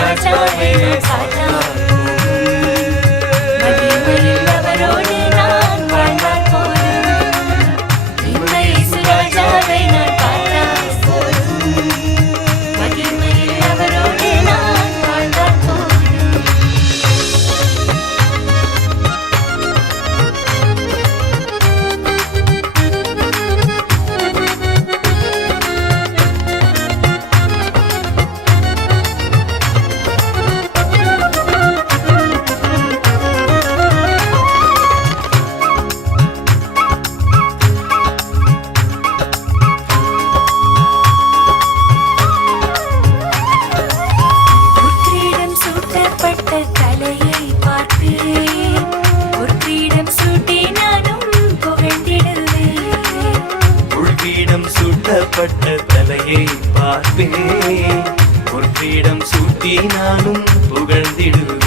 ராஜாவை காட்டார் மகிமையில் அவரோடு நான் வாழ்ந்தால் போதும் இந்த இயேசு ராஜாவை நான் பார்த்தால் போதும் மகிமையில் அவரோடு நான் வாழ்ந்தால் போதும் தலையை பார்ப்பேன் ஒரு கிரீடம் சூட்டி நானும் புகழ்ந்திடுவேன் உள்கிரீடம் சூட்டப்பட்ட தலையை பார்ப்பேன் ஒரு கிரீடம் சூட்டி நானும் புகழ்ந்திடுவேன்